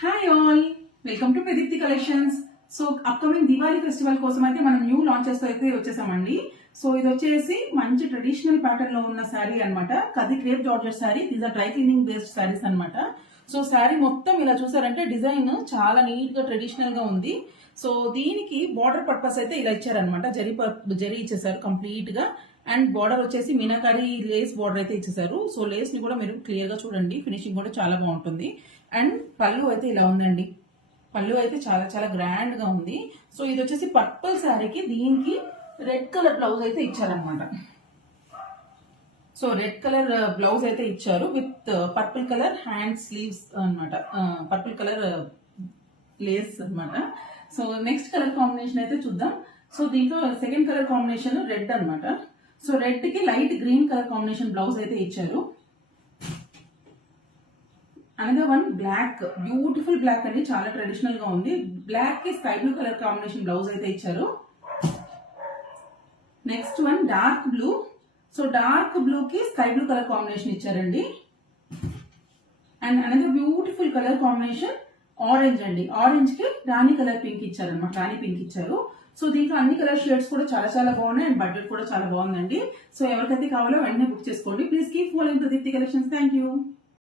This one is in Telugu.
Hi all, welcome to Pradeepti collections. So upcoming Diwali festival కోసం అయితే మనం న్యూ లాంచెస్ తో అయితే వచ్చేసామండి. సో ఇది వచ్చేసి మంచి ట్రెడిషనల్ ప్యాటర్న్ లో ఉన్న శారీ అనమాట. కది crepe georgette sari, these are dry cleaning based saris అనమాట. సో శారీ మొత్తం ఇలా చూసారంటే డిజైన్ చాలా నీట్ గా ట్రెడిషనల్ గా ఉంది. సో దీనికి బార్డర్ పర్పస్ అయితే ఇలా ఇచ్చారనమాట. జరీ ఇచ్చేసారు కంప్లీట్ గా. అండ్ బార్డర్ వచ్చేసి మీనాకారి లేస్ బార్డర్ అయితే ఇచ్చేసారు. సో లేస్ ని కూడా మీరు క్లియర్ గా చూడండి, ఫినిషింగ్ కూడా చాలా బాగుంటుంది. అండ్ పళ్ళు అయితే ఇలా ఉందండి. పళ్ళు అయితే చాలా చాలా గ్రాండ్ గా ఉంది. సో ఇది వచ్చేసి పర్పుల్ శారీకి దీనికి రెడ్ కలర్ బ్లౌజ్ అయితే ఇచ్చారనమాట. సో రెడ్ కలర్ బ్లౌజ్ అయితే ఇచ్చారు with purple colour hand sleeves అనమాట. పర్పుల్ కలర్ లేస్ అనమాట. సో నెక్స్ట్ కలర్ కాంబినేషన్ అయితే చూద్దాం. సో దీంట్లో సెకండ్ కలర్ కాంబినేషన్ రెడ్ అనమాట. సో రెడ్ కి light green colour combination blouse అయితే ఇచ్చారు. Another one black, beautiful black అండి, చాలా ట్రెడిషనల్ గా ఉంది. బ్లాక్ కి sky blue colour combination blouse అయితే ఇచ్చారు. Next one dark blue. So dark blue కి స్కై బ్లూ కలర్ కాంబినేషన్ ఇచ్చారండి. And another beautiful colour combination orange అండి. ఆరెంజ్ కి రాణి కలర్ పింక్ ఇచ్చారనమాట. రాణి పింక్ ఇచ్చారు. సో దీంట్లో అన్ని కలర్ షేడ్స్ కూడా చాలా చాలా బాగున్నాయి. అండ్ బడ్జెట్ కూడా చాలా బాగుందండి. సో ఎవరికైతే కావాలో వెంటనే బుక్ చేసుకోండి. Please keep following Pradeepti collections. Thank you.